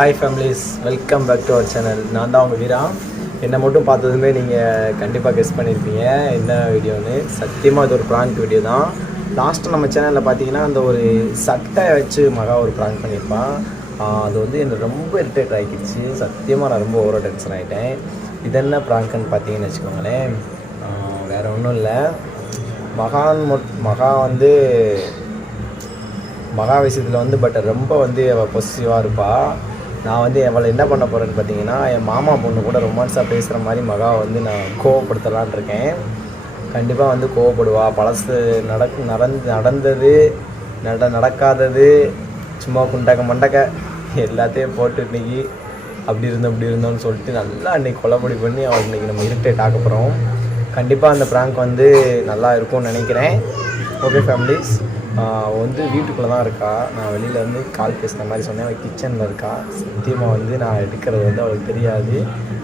Hi families, welcome back to our channel. நான் தான் உங்கள் வீரா. என்னை மட்டும் பார்த்ததுமே நீங்கள் கண்டிப்பாக கெஸ் பண்ணியிருப்பீங்க என்ன வீடியோன்னு. சத்தியமாக இது ஒரு ப்ராங்க் வீடியோ தான். லாஸ்ட்டு நம்ம சேனலில் பார்த்தீங்கன்னா அந்த ஒரு சட்டை வச்சு மகா ஒரு ப்ராங்க் பண்ணியிருப்பான். அது வந்து எனக்கு ரொம்ப இரிட்டேட் ஆகிடுச்சு. சத்தியமாக நான் ரொம்ப ஓவராக டென்ஷன் ஆகிட்டேன். இது என்ன ப்ராங்க்குன்னு பார்த்தீங்கன்னு வச்சுக்கோங்களேன். வேறு ஒன்றும் இல்லை. மகா விஷயத்தில் வந்து ரொம்ப வந்து அவள் பொசிட்டிவாக இருப்பாள். நான் வந்து அவளை என்ன பண்ண போகிறேன்னு பார்த்தீங்கன்னா, என் மாமா பொண்ணு கூட ரொமான்ஸாக பேசுகிற மாதிரி மகாவை வந்து நான் கோவப்படுத்தலான் இருக்கேன். கண்டிப்பாக வந்து கோவப்படுவா. பழசு நடந்தது நடக்காதது சும்மா குண்டக்க எல்லாத்தையும் போட்டு இன்றைக்கி அப்படி இருந்தோம்னு சொல்லிட்டு நல்லா இன்றைக்கி கொலைப்படி பண்ணி அவள் இன்றைக்கி நம்ம இரிட்டேட் ஆக்க போகிறோம். கண்டிப்பாக அந்த ப்ராங்க் வந்து நல்லா இருக்கும்னு நினைக்கிறேன். ஓகே ஃபேமிலிஸ், வந்து வீட்டுக்குள்ளே தான் இருக்கா. நான் வெளியிலேருந்து கால் பேசுகிற மாதிரி சொன்னேன். அவள் கிச்சனில் இருக்கா. சத்தியமாக வந்து நான் எடுக்கிறது வந்து அவளுக்கு தெரியாது.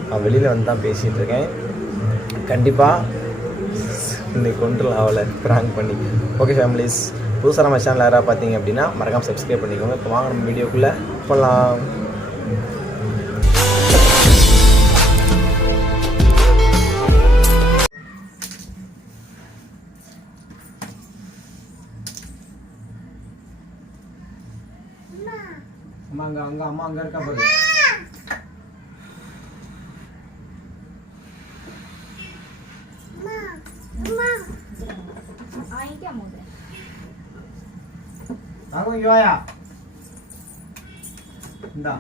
நான் வெளியில் வந்து தான் பேசிகிட்டு இருக்கேன். கண்டிப்பாக இன்றைக்கி கொண்டுலாம் அவளை ப்ராங்க் பண்ணி. ஓகே ஃபேமிலிஸ், புதுசாக நம்ம சேனல் யாராவது பார்த்தீங்க அப்படின்னா மறக்காமல் சப்ஸ்கிரைப் பண்ணிக்கோங்க. இப்போ வாங்க நம்ம வீடியோக்குள்ளே போகலாம். அம்மா அங்கே இருக்கா பாரு. இங்க வாயா. இந்தா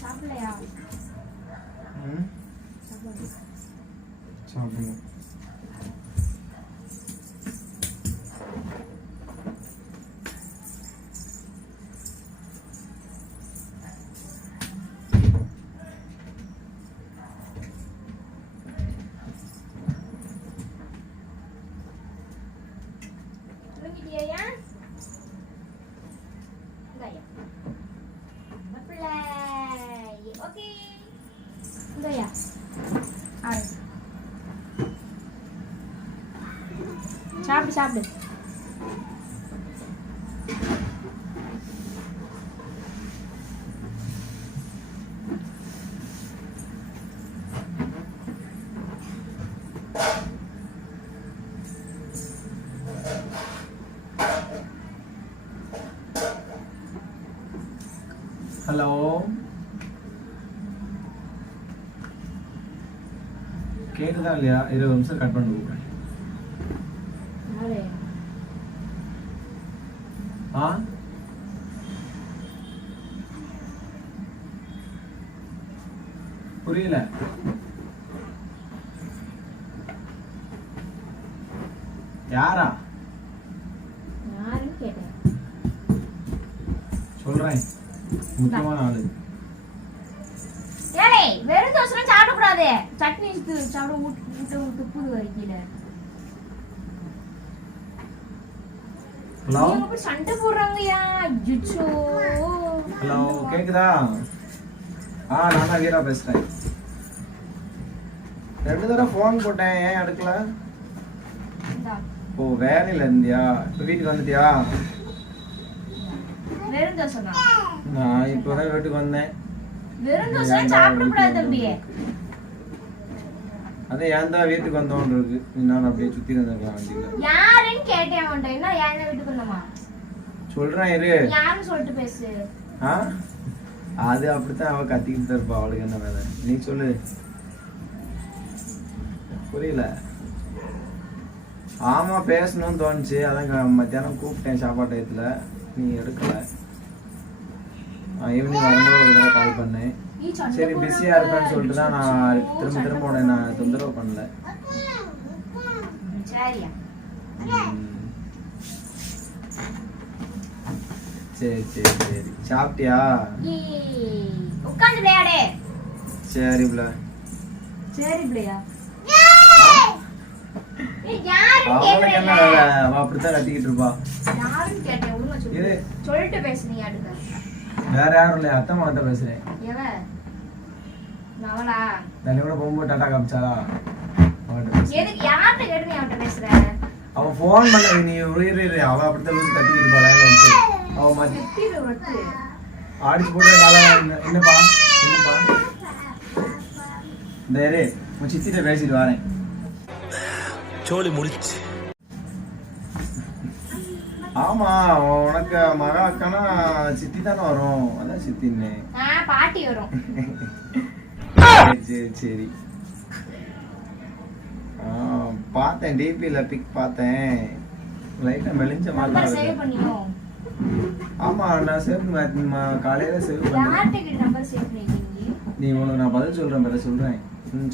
சாப்பிடணும். சாப்பிடு. ஹலோ, கேக்குதா இல்லையா? 20 நிமிஷம் கட் பண்ணி கொடுக்குறேன். புரியல. யாரா சொல்றேன், முக்கியமான ஆளு. வெறும் தோசை சாப்பிடக்கூடாது. சட்னி சாப்பிட துப்புது வரைக்கல. சண்டை போடுறாங்கயா. ஹலோ, கேக்குதா? நான் தான் வீரா பேசுறேன். 2 தடவை ஃபோன் போட்டேன், ஏன் எடுக்கல? ஓ, வேலையில இருந்தியா? இப்ப வீட்டுக்கு வந்துட்டியா? வெறும் தோசை நான் இப்பதான் வீட்டுக்கு வந்தேன். வெறும் தோசை சாப்பிடக்கூடாது தம்பி. அதே ஏன் தான் வீட்டுக்கு வந்தோன்னு இருக்கு. நான் அப்படியே சுத்தி இருந்திருக்கலாம் வண்டியில. யாருன்னு கேட்டேன் உன்ட்ட. என்ன ஏன் வீட்டுக்கு வந்தமா சொல்றேன் இரு. யாருன்னு சொல்லிட்டு பேசு. அது அப்படித்தான் அவ கத்திக்கிட்டு இருப்பா. அவளுக்கு என்ன வேலை? நீ சொல்லு. புரியல. ஆமா பேசணும்னு தோணுச்சு, அதான் மத்தியானம் கூப்பிட்டேன் சாப்பாடு டயத்துல, நீ எடுக்கல. ஈவினிங் வரும்போது ஒரு தடவை கால் பண்ணேன். சரி பிஸியா இருப்பேன்னு சொல்லிட்டு தான் நான் திரும்ப உடனே நான் தொந்தரவு பண்ணல. சரி சரி சரி சாப்பிட்டியா? உட்கார்ந்து விளையாடு. சரி புள்ள. சரி புள்ளையா. அவளுக்கு என்ன வேலை? அவ அப்படித்தான் கத்திக்கிட்டு இருப்பா. யாரும் கேட்டேன் ஒழுங்கா சொல்லு. சொல்லிட்டு பேசுனீங்க அடுக்க. வேற யாரும் இல்ல, அத்தை மாத்த பேசுறேன். எவ? நவலா. தண்ணி கூட போகும்போது டாடா காமிச்சாளா? எதுக்கு யார்கிட்ட கேட்டு நீ அவட்ட பேசுற? அவ போன் பண்ண நீ இரு அவ அப்படித்தான் லூசு கத்திக்கிட்டு இருப்பா லைன்ல வந்து. அவ மாத்தி திட்டிடு ஒட்டு. ஆடிச்சு போடுற கால என்னப்பா? இந்த இரு உன் சித்திட்ட பேசிட்டு வரேன். சோலி முடிச்சு. ஆமா உனக்கு மகா அக்கானா சித்தி தானே வரும், அதான் சித்தின்னு. பாட்டி வரும். சரி சரி பார்த்தேன், டிபில பிக் பார்த்தேன், லைட்டா மெலிஞ்ச மாதிரி சேவ் பண்ணியோ? ஆமா நான் சேவ் காலையில சேவ் பண்ணேன். யார்கிட்ட நம்பர் சேவ் பண்ணிருக்கீங்க? நீ உனக்கு நான் பதில் சொல்றேன், பதில் சொல்றேன்.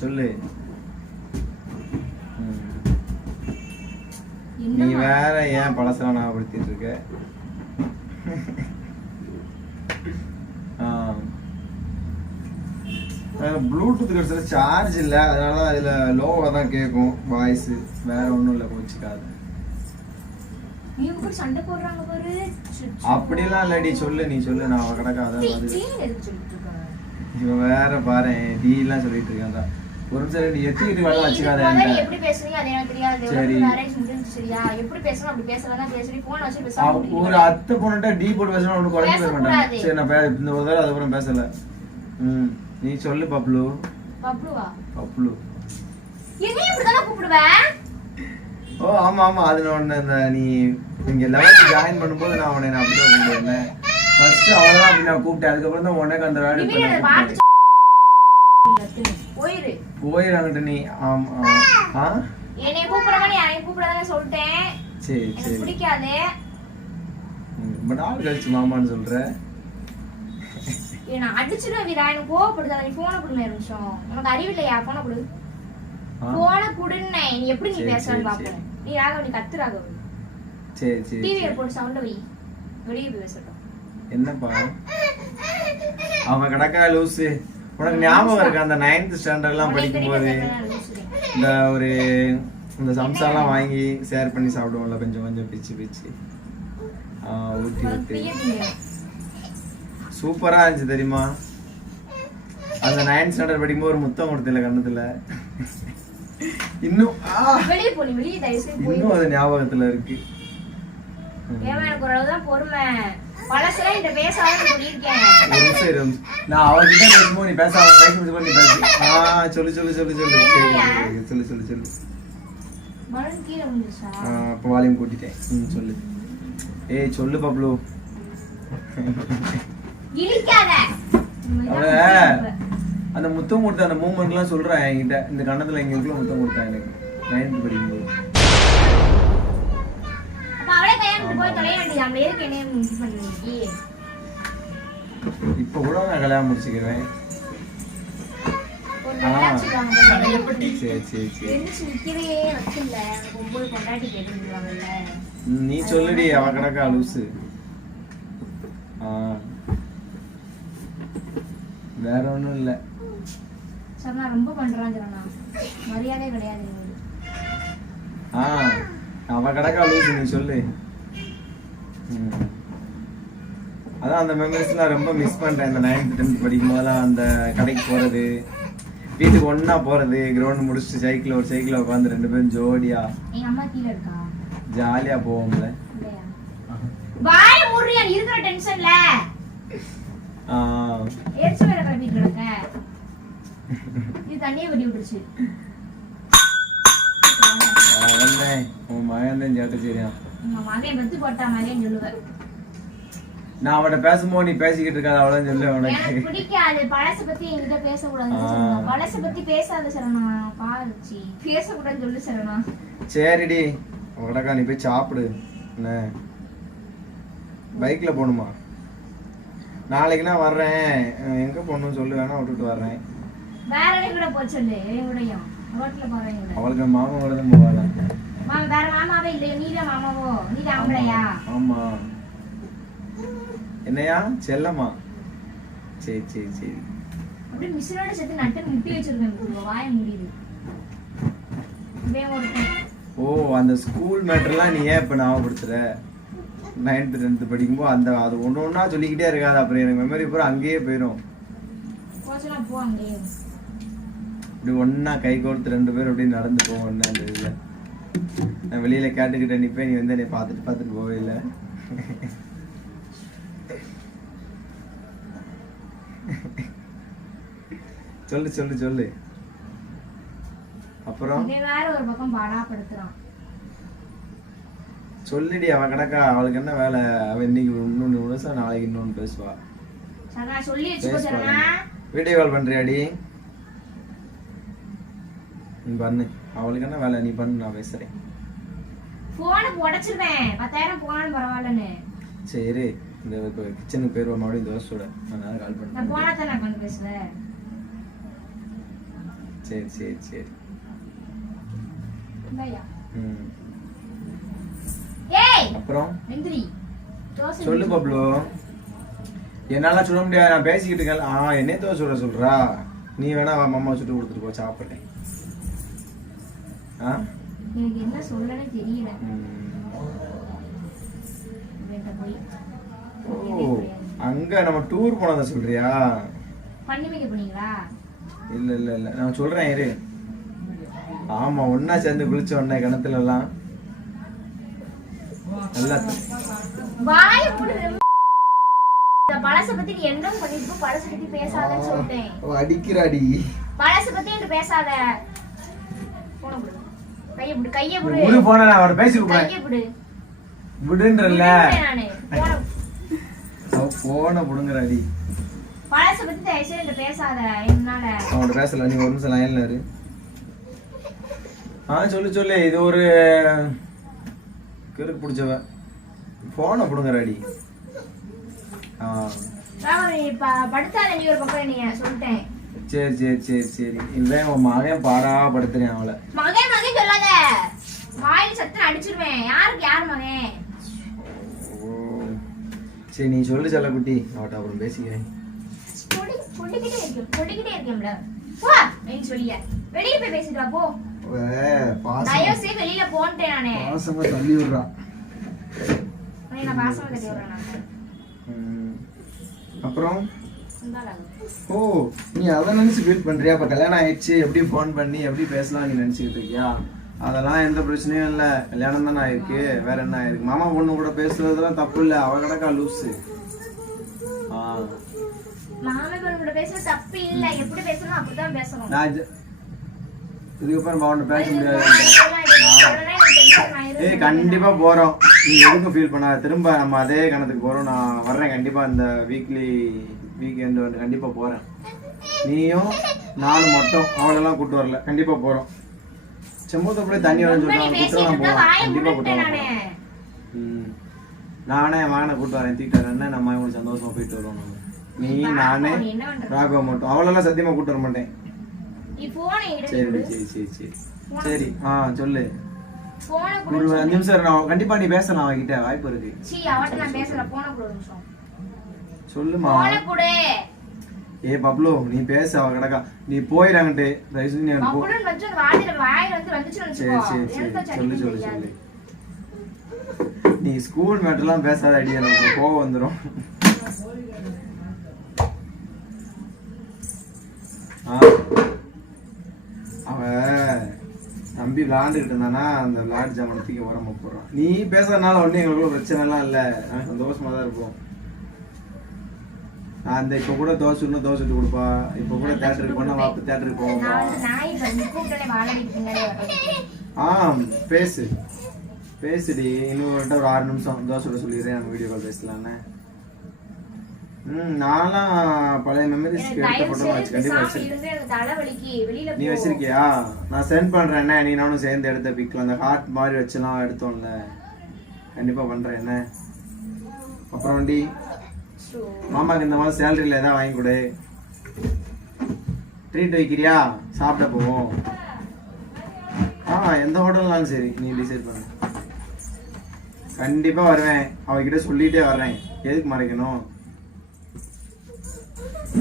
சொல்லு. நீ வேற ஏன் பழசெல்லாம் ஞாபகப்படுத்திட்டு இருக்க? ப்ளூடூத் கிடைச்சல சார்ஜ் இல்ல, அதனால அதுல லோவா தான் கேட்கும் வாய்ஸ், வேற ஒண்ணும் இல்ல, கோச்சிக்காது. நீங்க கூட சண்டை போடுறாங்க பாரு. அப்படிலாம் இல்லடி, சொல்லு நீ சொல்லு, நான் அவ கடக்காத மாதிரி. எதுக்கு சொல்லிட்டு இருக்க? இவன் வேற பாரு டி எல்லாம் சொல்லிட்டு இருக்கான். ஒரு நிமிஷம் நீ எத்திக்கிட்டு வேலை வச்சுக்காத. எப்படி பேசுறீங்க அது எனக்கு தெரியாது. சரி மேரேஜ் முடிஞ்சு சரியா? எப்படி பேசணும் அப்படி பேசலாம் பேசுறீ. போன் வச்சு பேசாம ஒரு அத்தை பொண்ணுட்ட டி போட்டு பேசணும் ஒண்ணு குறைஞ்சு போக மாட்டாங்க. சரி நான் இந்த ஒரு தடவை அதுக்கப்புறம் பேசல. நீ சொல்லு பப்ளு. பப்ளுவா? பப்ளு. என்னைய இப்படி தான கூப்பிடுவ? ஓ ஆமா ஆமா, அது நான் அந்த நீ இங்க 11th ஜாயின் பண்ணும்போது நான் உன்னை அப்படியே கூப்பிடுவேன். ஃபர்ஸ்ட் அவளதான் அப்படி நான் கூப்பிட்டேன், அதுக்கப்புறம் தான் உனக்கு அந்த வேர்ட் பண்ணேன். போயிராங்கட்ட நீ. ஆமா என்னைய கூப்பிடுறவ நீ என்னைய கூப்பிடாதன்னு சொல்லிட்டேன். சரி சரி பிடிக்காதே. பட் ஆள் கழிச்சு மாமான்னு சொல்ற. நான் அடிச்சுடுவேன் வீரா, எனக்கு கோவப்படுதாத. நீ போனை கொடுங்க ஒரு நிமிஷம். உனக்கு அறிவு இல்லையா? போனை கொடு. போனை கொடுன்னே. நீ எப்படி நீ பேசுறான்னு பாப்போம். நீ ராகவ நீ கத்து ராகவ. சரி சரி டிவில போட்டு சவுண்ட் வை. வெளிய போய் பேசட்டும். என்னப்பா அவன் கடக்கா லூசு. உனக்கு ஞாபகம் இருக்கு அந்த 9th ஸ்டாண்டர்ட்லாம் படிக்கும்போது இந்த ஒரு இந்த சம்சாலாம் வாங்கி ஷேர் பண்ணி சாப்பிடுவோம்ல, கொஞ்சம் கொஞ்சம் பிச்சு பிச்சு ஊட்டி விட்டு சூப்பரா இருந்துச்சு தெரியுமா? அந்த 9th ஸ்டாண்டர்ட் படிக்கும்போது ஒரு முத்தம் கொடுத்தல கண்ணத்துல. இன்னும் இன்னும் அது ஞாபகத்துல இருக்கு. எனக்கு ஓரளவுதான் பொறுமை. பழசெல்லாம் இந்த பேசாத சொல்லியிருக்கேன். ஒரு நிமிஷம் நான் அவர்கிட்ட பேசும்போது நீ பேச நீ பேசி சொல்லு சொல்லு சொல்லு சொல்லு சொல்லு சொல்லு சொல்லு. இப்போ வால்யூம் கூட்டிட்டேன். சொல்லு. ஏய் சொல்லு பப்ளு. அந்த முத்தம் கொடுத்த அந்த மூமெண்ட்லாம் சொல்றேன் என்கிட்ட. இந்த கண்ணத்துல எங்களுக்குள்ள முத்தம் கொடுத்தா எனக்கு 9th படிக்கும்போது. இப்ப கூட நான் கல்யாணம் முடிச்சுக்கிறேன். நீ சொல்லுடி, அவ கணக்கா லூசு. வேற ஒண்ணும் இல்ல. ரொம்ப பண்றான் மரியாதை கிடையாது. அவ கடக்கா லூசு, நீ சொல்லு. அதான் அந்த மெமரிஸ்லாம் ரொம்ப மிஸ் பண்றேன். இந்த 9th 10th படிக்கும் போதெல்லாம் அந்த கடைக்கு போறது, வீட்டுக்கு ஒன்னா போறது, கிரவுண்ட் முடிச்சுட்டு சைக்கிள் ஒரு சைக்கிள் உட்காந்து 2 பேரும் ஜோடியா ஜாலியா போவோம்ல. இருக்கிற டென்ஷன்ல தண்ணியை வெட்டி விட்டுருச்சு. உன் மகன் தான் சேட்டை சரியா? மகன் பத்தி போட்டா மகன் சொல்லுவேன். நான் அவட பேசும்போது நீ பேசிக்கிட்டு இருக்காது அவ்வளவு சொல்லு. உனக்கு பிடிக்காது. பழச பத்தி என்கிட்ட பேசக்கூடாது. பழச பத்தி பேசாத சரணா. பாருச்சி பேசக்கூடாதுன்னு சொல்லு சரணா. சரிடி உடக்கா நீ போய் சாப்பிடு என்ன பைக்கில் போகணுமா நாளைக்கு நான் வர்றேன் எங்கே போகணும்னு சொல்லு வேணா விட்டுட்டு வர்றேன் வேற கூட போச்சல்ல கூடயும் ரோட்ல போறேன் அவளுக்கு மாமா கூட தான் போவாங்க மாமா வேற மாமாவே இல்லையா நீதான் மாமாவோ நீதான் ஆம்பளையா ஆமா என்னையா செல்லம்மா சரி சரி சரி அப்படியே மிஷினோட சேர்த்து நட்டு முட்டி வச்சிருக்கேன் வாய முடியுது ஓ அந்த ஸ்கூல் மேட்டர்லாம் நீ ஏன் இப்போ ஞாபகப்படுத்துற 9th 10th படிக்கும்போது அந்த அது ஒன்று ஒன்றா சொல்லிக்கிட்டே இருக்காது அப்புறம் எனக்கு மெமரி பூரா அங்கேயே போயிடும் போ அங்கேயே இப்படி ஒன்றா கை கோர்த்து 2 பேரும் அப்படியே நடந்து போவோம் அந்த இதில் நான் வெளியில் கேட்டுக்கிட்ட நிற்பேன் நீ வந்து என்னை பார்த்துட்டு போவே இல்லை சொல்லு சொல்லு சொல்லு அப்புறம் வேற ஒரு பக்கம் பாடாப்படுத்துறான் சொல்லிடி அவன் கிடக்கா அவளுக்கு என்ன வேலை அவன் இன்னைக்கு இன்னொன்று நிமிஷம் நாளைக்கு இன்னொன்று பேசுவா சொல்லி வச்சுக்கோ வீடியோ கால் பண்றியாடி நீ பண்ணு அவளுக்கு என்ன வேலை நீ பண்ணு நான் பேசுறேன் போனை உடைச்சிருவேன் 10,000 போனாலும் பரவாயில்லன்னு சரி இந்த இப்போ கிச்சனுக்கு போயிருவா மறுபடியும் தோசையோட அதனால கால் பண்ணேன் நான் போனா தான் நான் பண்ணி பேசுவேன் சரி சரி சரி ம் ஏய் அப்புறம் எந்திரி தோசை சொல்லு பப்ளு என்னால சொல்ல முடியாது நான் பேசிக்கிட்டு இருக்கேன் என்னே தோசை சொல்றா நீ வேணா மாமா சுட்டு கொடுத்துட்டு போ சாப்பிட்றேன் எனக்கு என்ன சொல்லனே தெரியல ஓ அங்க நம்ம டூர் போனதை சொல்றியா பண்ணிமிக்க போனீங்களா இல்ல இல்ல இல்ல நான் சொல்றேன் இரு ஆமா ஒன்னா சேர்ந்து குளிச்ச உடனே கிணத்துல எல்லாம் நல்லா வாய மூடு பழச பத்தி நீ என்ன பண்ணிட்டு பழச பத்தி பேசாதன்னு சொல்றேன் அடிக்கிறாடி பழச பத்தி என்ன பேசாத போன விடு கைய விடு விடு போனா நான் அவரை பேசி கூப்பிடுறேன் கைய விடு விடுன்றல்ல நானே போன புடுங்கறாடி பழச பத்தி தயவுசெய்து பேசாத என்னால அவன்கிட்ட பேசல நீ ஒரு நிமிஷம் லைன்ல இரு சொல்லு சொல்லு இது ஒரு கிறுக்கு பிடிச்சவ போனை புடுங்கறாடி படுத்தாத நீ ஒரு பக்கம் நீ சொல்லிட்டேன் சரி சரி சரி சரி இவன் உன் மகன் பாடா படுத்துறேன் அவளை மகன் மகன் சொல்லாத வாயில சத்தம் அடிச்சிருவேன் யாருக்கு யார் மகன் சரி நீ சொல்லு செல்ல குட்டி அவட்ட அப்புறம் பேசிக்கிறேன் சொல்லிக்கிட்டே இருக்கேன்ல போ நீ சொல்லிய வெளிய போய் பேசிட்டு வா போ தயவுசே வெளியில போன்ட்டேன் நானே பாசமா தள்ளி விடுறா நான் பாசமா தள்ளி விடுறேன் நான் அப்புறம் ஓ நீ அதை நினைச்சு ஃபீல் பண்றியா அப்ப கல்யாணம் ஆயிடுச்சு எப்படி ஃபோன் பண்ணி எப்படி பேசலாம் நீ நினைச்சுக்கிட்டு இருக்கியா அதெல்லாம் எந்த பிரச்சனையும் இல்லை கல்யாணம் தானே ஆயிருக்கு வேற என்ன ஆயிருக்கு மாமா பொண்ணு கூட பேசுறதுலாம் தப்பு இல்லை அவ கிடக்கா லூஸு மாமா பொண்ணு கூட பேசுறது தப்பு இல்ல எப்படி பேசணும் அப்படிதான் பேசணும் நான் இதுக்கப்புறம் அவன்கிட்ட பேச முடியாது ஏய் கண்டிப்பா போறோம் நீ எதுக்கும் ஃபீல் பண்ணாத திரும்ப நம்ம அதே கணத்துக்கு போறோம் நான் வர்றேன் கண்டிப்பா இந்த வீக்கெண்ட் வந்து கண்டிப்பா போறேன் நீயும் நானும் மட்டும் அவளெல்லாம் கூட்டு வரல கண்டிப்பா போறோம் செம்பூத்தப்படி தண்ணி வரேன்னு சொல்றாங்க கூட்டலாம் போகலாம் கண்டிப்பா கூட்டலாம் நானே வாகனை கூட்டு வரேன் தீட்டு வரேன் நம்ம இவங்க சந்தோஷமா போயிட்டு வருவோம் நம்ம நீ நானே ராகவ மட்டும் அவளெல்லாம் சத்தியமா கூட்டு வர மாட்டேன் சரி சரி சரி சரி சரி சொல்லு ஒரு 5 நிமிஷம் நான் கண்டிப்பா நீ பேசலாம் அவகிட்ட வாய்ப்பு இருக்கு சொல்லுமா ஏ பப்ளு நீ பேச அவ கிடக்கா நீ போயிடாங்கட்டு நீ சரி சரி சரி சொல்லு சொல்லு சொல்லு நீ ஸ்கூல் மேட்டர்லாம் பேசாத ஐடியா எனக்கு கோவம் வந்துடும் அவ தம்பி விளாண்டுக்கிட்டு இருந்தானா அந்த விளாட்டு ஜாமனத்துக்கு உரமா போடுறான் நீ பேசுறதுனால ஒன்றும் எங்களுக்குள்ள பிரச்சனை எல்லாம் இல்லை சந்தோஷமா தான் இருப்போம் நான் அந்த இப்ப கூட தோசை இன்னும் தோசை சுட்டு கொடுப்பா இப்ப கூட தேட்டருக்கு போனா வாப்பு தேட்டருக்கு போவோம் பேசு பேசுடி இன்னும் ஒரு 6 நிமிஷம் தோசை சுட சொல்லிடுறேன் நம்ம வீடியோ கால் பேசலான்னு நான்லாம் பழைய மெமரிஸ் எனக்கு எடுத்த தயவு போட்டோ செய்து வச்சு கண்டிப்பா பேசாம வச்சிருக்கேன். இருந்து எனக்கு தலைவலிக்கு வெளியில நீ போ. வச்சிருக்கியா? நான் சென்ட் பண்றேன் என்ன, நீ நானும் சேர்ந்து எடுத்த பிக்ல அந்த ஹார்ட் மாதிரி வச்சுலாம் எடுத்தோம்ல, கண்டிப்பா பண்றேன் என்ன. அப்புறம் வண்டி சோ, மாமாக்கு இந்த மாதிரி சேலரியில ஏதாவது வாங்கி கொடு. ட்ரீட் வைக்கிறியா? சாப்பிட போவோம். எந்த ஹோட்டல்னாலும் சரி நீ டிசைட் பண்ணு. கண்டிப்பா வருவேன், அவகிட்ட சொல்லிட்டே வர்றேன். எதுக்கு மறைக்கணும்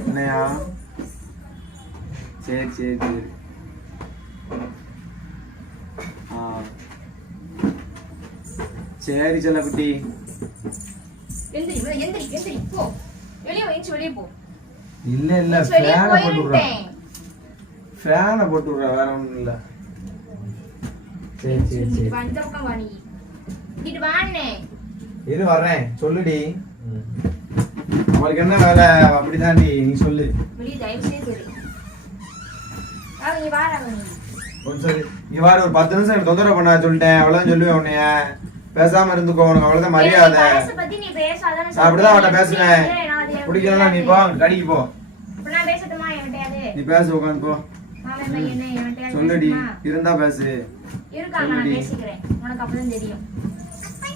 என்னையா? சரி சரி சரி. சரி செல்ல குட்டி. எந்திரி எந்திரி எந்திரி போ. வெளிய வா, வெளிய போ. இல்ல இல்ல வெளிய ஃபேனை போட்டு விடுறேன். போயிட்டேன். ஃபேனை போட்டு விடுறேன், வேற ஒண்ணும் இல்ல. சரி சரி சரி. இந்த பக்கம் வா நீ. இங்க வாண்ணே. இரு வர்றேன், சொல்லுடி. அவளுக்கு என்ன வேலை? அப்படிதான்டி, நீ சொல்லு. வெளிய தயவு செய்து சொல்லு. அவங்க வாராங்க நீ. கொஞ்சம் சரி. நீ வார ஒரு 10 நிமிஷம் எனக்கு தொந்தரவு பண்ண சொல்லிட்டேன், அவ்வளவுதான் சொல்லுவேன் உன்னைய. பேசாம இருந்துக்கோ, உனக்கு அவ்வளவுதான் மரியாதை. பழச பத்தி நீ பேசாதன்னு நான் அப்படிதான் அவட்ட பேசுவேன். சொல்றேன். பிடிக்கலாம் நீ போ, கடிக்கு போ. இப்ப நான் பேசட்டுமா என்கிட்டயாது? நீ பேச உட்காந்து போ. மாமே பையனே என்கிட்டயாது சொல்லுடி, பேசட்டுமா? இருந்தா பேசு. இருக்காங்க, நான் சொல்லுடி. பேசிக்கிறேன். உனக்கு அப்பதான் தெரியும்.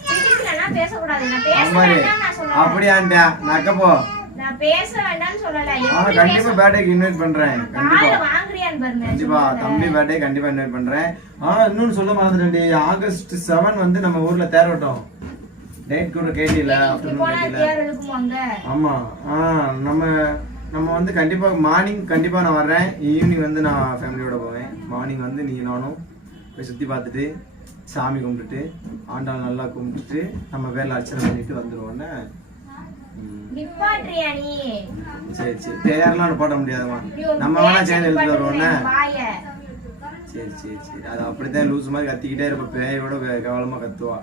பிடிக்கலன்னா பேசக்கூடாது. நான் பேச அம்மாடி, வேண்டாம் நான் சொல்லல. அப்படியாண்டா நக்க போ. நான் பேச வேண்டாம்னு சொல்லல. எப்படி கண்டிப்பா பேச- பேட்டைக்கு இன்வைட் பண்றேன். கண்டிப்பா காலைல வாங்குறியான்னு பாருங்க. கண்டிப்பா தம்பி பர்த்டே கண்டிப்பா இன்வைட் பண்றேன். இன்னொன்னு சொல்ல மறந்துட்டேன், ஆகஸ்ட் 7 வந்து நம்ம ஊர்ல தேரோட்டம். டேட் கூட கேட்டில, இப்படி ஆஃப்டர்நூன் போனா கேட்டில. தேர் இருக்குமாங்க? ஆமா. நம்ம நம்ம வந்து கண்டிப்பா மார்னிங் கண்டிப்பா நான் வர்றேன். ஈவினிங் வந்து நான் ஃபேமிலியோட போவேன். மார்னிங் வந்து நீ நானும் போய் சுத்தி பார்த்துட்டு சாமி கும்பிட்டுட்டு ஆண்டாள் நல்லா கும்பிட்டுட்டு நம்ம பேர்ல அர்ச்சனை பண்ணிட்டு வந்துருவோன்னு. நிப்பாட்றியா நீ? சரி சரி. தேர்லாம் போட முடியாதுமா, நீ ஒரு நம்ம வேணா பேச்சை சேர்ந்து எழுதிட்டு நிப்பாட்டுறியா? வருவோன்னு. வாய. சரி சரி சரி. அது அப்படித்தான் லூஸ் மாதிரி கத்திக்கிட்டே இருப்ப, பேயோட கவலமா கத்துவா.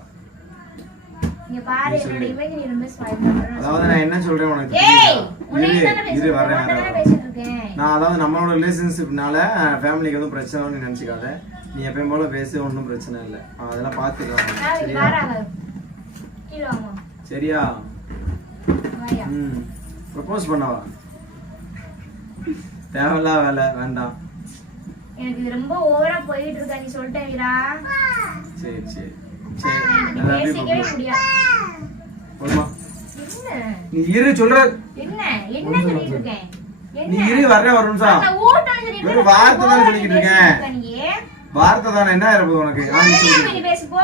இங்க பாரு, என்னோட இமேஜ் நீ ரொம்ப ஸ்வைப் பண்ற. அதாவது நான் என்ன சொல்றேன் உனக்கு ஏய், புரியுதா? உன்னை இரு தான இரு வர்றேன் பேசிட்டு வர்றேன். பேசிட்டு இருக்கேன். நான் அதாவது நம்மளோட ரிலேஷன்ஷிப்னால ஃபேமிலிக்கு எதுவும் பிரச்சனை நீ நினைச்சுக்காத. நீ எப்பயும் போல பேசு, ஒன்றும் பிரச்சனை இல்லை. அதெல்லாம் பார்த்துக்கலாம். நான் இங்க சரியா? வாராங்க. கீழ வாமா. சரியா? வாயா. ப்ரப்போஸ் பண்ணவா? தேவையில்லா வேலை வேண்டாம். எனக்கு இது ரொம்ப ஓவரா போயிட்டு இருக்கா, நீ சொல்லிட்ட வீரா. சரி சரி சரி. நீ நல்லா அப்படியே பேசிக்கவே போகலாம். முடியாது. போதுமா? என்ன நீ இரு சொல்ற. என்ன என்ன சொல்லிட்டு இருக்கேன்? நீ என்ன இரு வர்றேன் ஒரு நிமிஷம். அந்த ஊட்டன்னு சொல்லிட்டு வெறும் வார்த்தை தான் சொல்லிக்கிட்டு இருக்கேன். நீ வார்த்தை தானே, என்ன இருப்பது உனக்கு? நீ சொல்லு. நீ பேசு போ.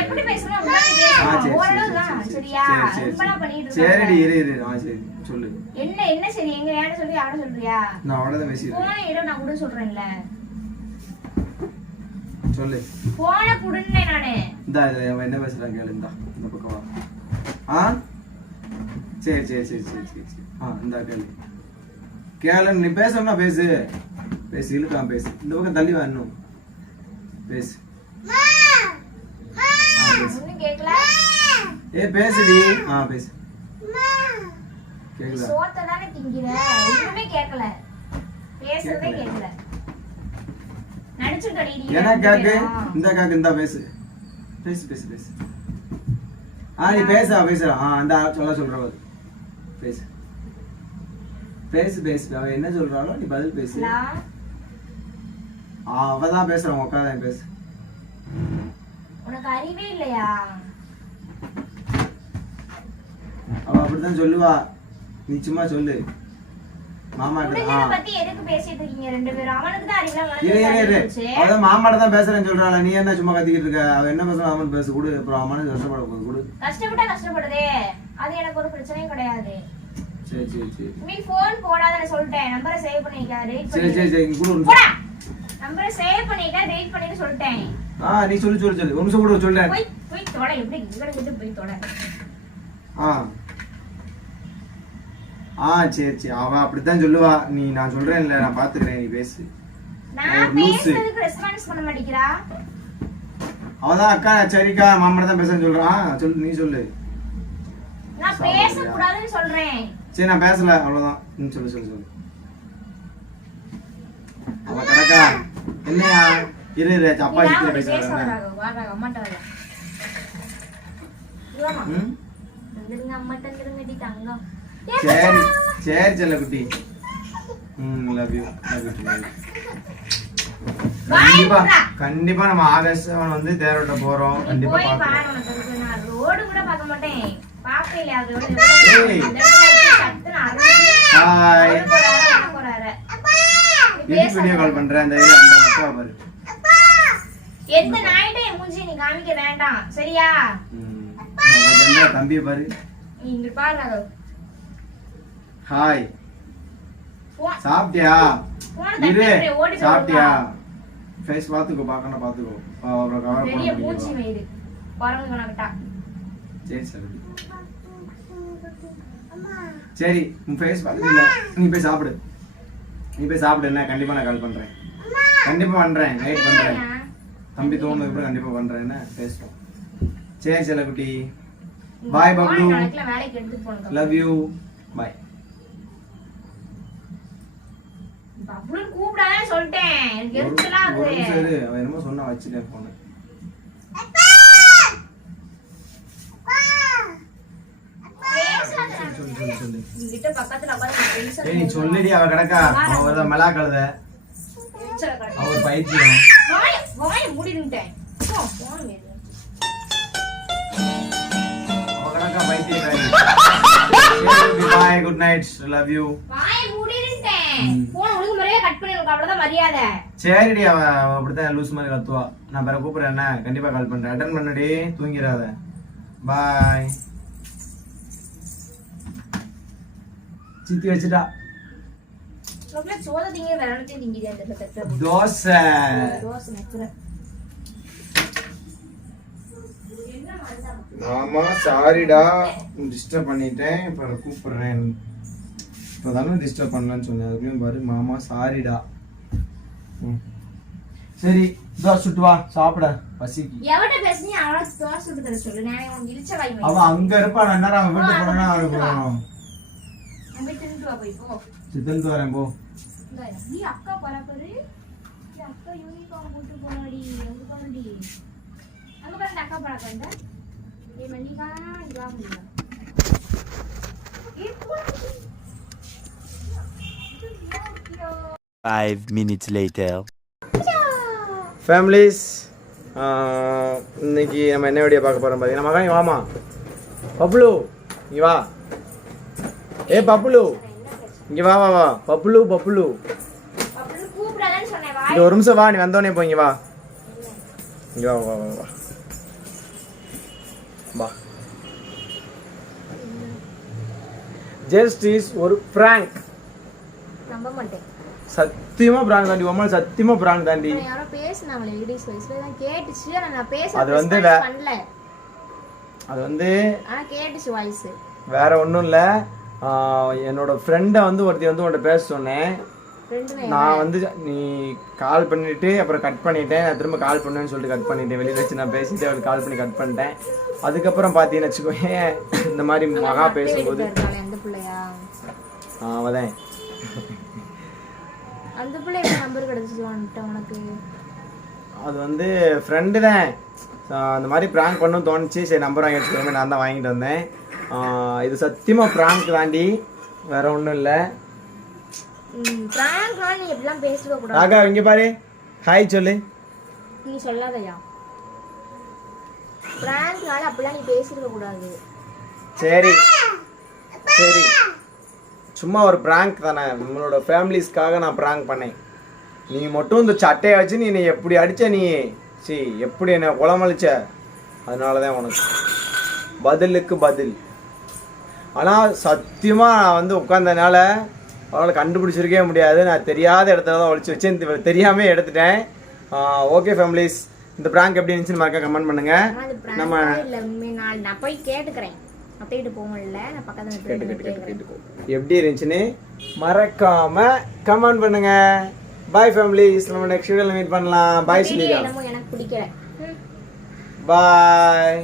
எப்படி பேசணும் அப்படிதான் நீ பேசணும். ஓரளவு தான், சரியா? ரொம்பலாம் பண்ணிட்டு இருக்காத. சரிடி இரு இரு. சரி சொல்லு. என்ன என்ன சரி, எங்க யாரை சொல்லி அவட சொல்றியா? நான் அவ்வளவுதான் பேசிடுறேன். போன இடம் நான் கூட சொல்றேன்ல. சொல்லு. போன குடுன்னே நானு. இந்தா அவன் என்ன பேசுறான் கேளு. இந்த பக்கம் வா. சரி சரி சரி சரி சரி சரி. இந்தா கேளு கேளு. நீ பேசணும்னா பேசு. பேசு, இழுக்காம பேசு. இந்த பக்கம் தள்ளி வா, இன்னும் பேசு. பேசு. ஒண்ணும் கேக்கல. பேசுடி. பேசு. நீ கேக்குதா? சோத்த தானே திங்கிற. ஒண்ணுமே கேக்கல. பேசுறதே கேக்கல. நடிச்சு கடிடி. என்ன கேக்கு? இந்த கேக்கு இந்தா பேசு. பேசு பேசு பேசு. நீ பேசா பேசுறா. அந்த சொல்றவ பேசு பேசு பேசு. அவ என்ன சொல்றாளோ நீ பதில் பேசு. அவதான் பேசுறான், உட்காத பேசு. உனக்கு அறிவே இல்லையா? அவ அப்படித்தான் சொல்லுவா, நீ சும்மா சொல்லு. மாமா குடுங்கற பத்தி எதுக்கு பேசிட்டு இருக்கீங்க ரெண்டு பேரும்? அவனுக்கு தான் அறிவில அவதான் மாமாட்ட தான் பேசுறேன்னு சொல்றாள, நீ என்ன சும்மா கத்திக்கிட்டு இருக்க? அவ என்ன பேசுறா அவன் பேசு. குடு. அப்புறம் அவனு கஷ்டப்பட போகுது. குடு. கஷ்டப்பட்டா கஷ்டப்படுதே, அது எனக்கு ஒரு பிரச்சனையும் கிடையாது. சரி சரி சரி. நீ போன் போடாதன்னு சொல்லிட்டேன். நம்பரை சேவ் பண்ணிக்க, டெலீட் சரி சரி சரி. குடு. போடா. நம்பரை சேவ் பண்ணிக்க, டெலீட் பண்ணிட்டு சொல்லிட்டேன். நீ சொல்லு சொல்லு சொல்லு. ஒரு நிமிஷம் கூட சொல்றேன். போய் போய் தொட. எப்படி இங்கட கிட்ட போய் தொட. சரி சரி. அவ அப்படித்தான் சொல்லுவா. நான் சொல்றேன் இல்ல, நான் பாத்துக்கிறேன், நீ பேசு. நான் பேசுறதுக்கு ரெஸ்பான்ஸ் பண்ண மாட்டேங்கிறா. அவதான் அக்கா சரிக்கா மாமா தான் பேசுறேன்னு சொல்றான். சொல்லு, நீ சொல்லு. நான் பேச கூடாதுன்னு சொல்றேன். சரி நான் பேசல, அவ்வளவுதான். நீ சொல்லு சொல்லு சொல்லு. அவ கடக்கா என்னையா? இரு இரு. அப்பா கிட்ட பேசுறாங்க. வாடா அம்மாட்ட வா. வந்துருங்க அம்மாட்ட வந்துருங்கடி தங்கம். சரி சரி செல்லக்குட்டி லவ் யூ கண்டிப்பா கண்டிப்பா நம்ம ஆகஸ்ட் வந்து தேரோட்ட போறோம். கண்டிப்பா போய் பாக்குறோம். பாரு, உனக்கு அதுக்கு நான் ரோடு கூட பார்க்க மாட்டேன். பார்க்கல அதோட ஏய். ஹாய் எதுக்கு வீடியோ கால் பண்றேன்? அந்த அக்கா பாரு. எந்த நாயிட்ட என் மூஞ்சி நீ காமிக்க வேண்டாம் சரியா? என்ன தம்பிய பாரு. நீ இங்க பாரு அதோ. ஹாய் போ- சாப்பிட்டியா? போன இரு தட்டி ஓடி போய் சாப்பிட்டியா? ஃபேஸ் பாத்துக்கோ, பார்க்கணும் பாத்துக்கோ. அப்புறம் கவர் பெரிய பண்ண மூஞ்சி முடியும். மயிறு பறந்து கொண்டாக்கிட்டா. சரி சரி சரி உன் ஃபேஸ் பாத்துக்கல. நீ போய் சாப்பிடு. நீ போய் சாப்பிடு. என்ன கண்டிப்பா நான் கால் பண்றேன். கண்டிப்பா பண்றேன். நைட் பண்றேன். தம்பி தூங்குனதுக்கு அப்புறம் கண்டிப்பா பண்றேன். என்ன பேசுவோம். சரி செல்லக்குட்டி. பாய் பப்ளு. நாளைக்கு வேலைக்கு எடுத்துட்டு போணும். Love you. பாய். பப்ளுன்னு கூப்பிடாதே சொல்லிட்டேன். எனக்கு எரிச்சலா ஒரு இருக்கு. நிமிஷம் இரு. அவன் என்னமோ சொன்னா வச்சுட்டேன் போன. சொல்லு. இங்கிட்ட பக்கத்துல உட்கார்ந்து பேச ஏய் நீ சொல்லுடி. அவ கிடக்கா. அவ ஒரு மலா கழுத. எரிச்சலா கிடக்கு. அவ ஒரு பைத்தியம். வாய் மூடிட்டேன். போன் வேறு. அவ கிடக்கா பைத்தியம். Bye good night. Love you. வாய் மூடிட்டேன். போன் ஒழுங்கு முறையா கட் பண்ணி உனக்கு அவ்வளவுதான் மரியாதை. சரிடி. அவ அப்படித்தான் லூஸ் மாதிரி கத்துவா. நான் பிற கூப்பிடுறேன். என்ன கண்டிப்பா கால் பண்றேன். அட்டன் பண்ணடி. தூங்கிடாத. பாய். சித்தி வச்சுட்டா. ரொம்ப சோத திங்க வேற இடத்தையும் திங்கிதே அந்த பெற்ற தோசை. தோசை நெக்குற. ஆமா சாரிடா டிஸ்டர்ப் பண்ணிட்டேன். இப்ப கூப்பிடுறேன். இப்பதானே டிஸ்டர்ப் பண்ணலன்னு சொன்னேன். அதுக்குள்ளயும் பாரு மாமா சாரிடா. சரி தோசை சுட்டு வா சாப்பிட பசிக்கு. எவட பேசுனீ அவள தோசை சுட்டு தர சொல்லு. நான் உனக்கு இழுச்ச வாய் வை. அவ அங்க இருப்பா. நான் என்ன அவன் வீட்டு போனா அவளுக்கு நம்ம தின்னுட்டு வா போய் போ. சித்தன் வரேன் போ. இந்தா, நீ அக்கா பரப்பரு. நீ அக்கா யூனிஃபார்ம் போட்டு போறாடி. அங்க பாருடி. அங்க பாரு அக்கா பரப்பறடா. ஏய் மல்லிகா இங்க வா முடியல. ஏய் போ. 5 minutes later. ஃபேமிலிஸ் இன்னைக்கு நம்ம என்ன வீடியோ பார்க்க போகிறோம் பார்த்தீங்கன்னா மகன் வாமா பப்ளு இங்கே வா. ஏ பப்ளு இங்கே வா வா வா. பப்ளு பப்ளு அப்படி கூப்பிடாதன்னு சொன்னேன் வா. இங்கே ஒரு நிமிஷம் வா. நீ வந்தோடனே போ. இங்கே வா. இங்கே வா வா வா வா வா. ஜஸ்ட் இஸ் ஒரு பிராங்க். நம்ப மாட்டேன். சத்தியமா பிராங்க் தாண்டி. உமால் சத்தியமா பிராங்க் தாண்டி. யாரோ பேசுனாங்களே லேடிஸ் வாய்ஸ்ல தான் கேட்டுச்சு. ஆனா நான் பேச அது வந்து பண்ணல. அது வந்து ஆனா கேட்டுச்சு வாய்ஸ். வேற ஒன்றும் இல்லை. என்னோட ஃப்ரெண்டை வந்து ஒருத்தி வந்து உன்கிட்ட பேச சொன்னேன். நான் வந்து நீ கால் பண்ணிட்டு அப்புறம் கட் பண்ணிட்டேன். நான் திரும்ப கால் பண்ணுவேன்னு சொல்லிட்டு கட் பண்ணிட்டேன். வெளியில் வச்சு நான் பேசிட்டு அவளுக்கு கால் பண்ணி கட் பண்ணிட்டேன். அதுக்கப்புறம் பார்த்தீங்கன்னு வச்சுக்கோங்க இந்த மாதிரி மகா பேசும்போது அந்த பிள்ளையா அவதான் அந்த பிள்ளை நம்பர் கிடைச்சிச்சு உனக்கு? அது வந்து ஃப்ரெண்டு தான். அந்த மாதிரி ப்ராங்க் பண்ணணும் தோணுச்சு. சரி நம்பர் வாங்கி வச்சுக்கோங்க. நான் தான் வாங்கிட்டு வந்தேன். இது சத்தியமாக ப்ராங்க் தாண்டி. வேற ஒன்றும் இல்லை. பிராங்க்னால நீ எப்படிலாம் பேசவே கூடாது. ராகா இங்கே பாரு. ஹாய் சொல்லு. நீ சொல்லாதயா. பிராங்க்னால அப்படிலாம் நீ பேசிருக்க கூடாது. சரி சரி சும்மா ஒரு ப்ராங்க் தானே. நம்மளோட ஃபேமிலிஸ்க்காக நான் ப்ராங்க் பண்ணேன். நீ மட்டும் இந்த சட்டையை வச்சு நீ என்னை எப்படி அடித்த நீ எப்படி என்னை குளமளிச்ச. அதனால தான் உனக்கு பதிலுக்கு பதில். ஆனால் சத்தியமாக நான் வந்து உட்காந்தனால அவளை கண்டுபிடிச்சிருக்கவே முடியாது. நான் தெரியாத இடத்துல தான் ஒழிச்சு வச்சேன். தெரியாமல் எடுத்துட்டேன். ஓகே ஃபேமிலிஸ், இந்த ப்ராங்க் எப்படி இருந்துச்சுன்னு மறக்க கமெண்ட் பண்ணுங்கள். நம்ம நான் போய் கேட்டுக்கிறேன். அப்படியே போகல. நான் பக்கத்துல கேட்டுக்கோ எப்படி இருந்துச்சுன்னு மறக்காம கமெண்ட் பண்ணுங்க. பாய் ஃபேமிலிஸ். நம்ம நெக்ஸ்ட் வீடியோல மீட் பண்ணலாம். பாய் சுனிகா. எனக்கு பிடிக்கல. பாய்.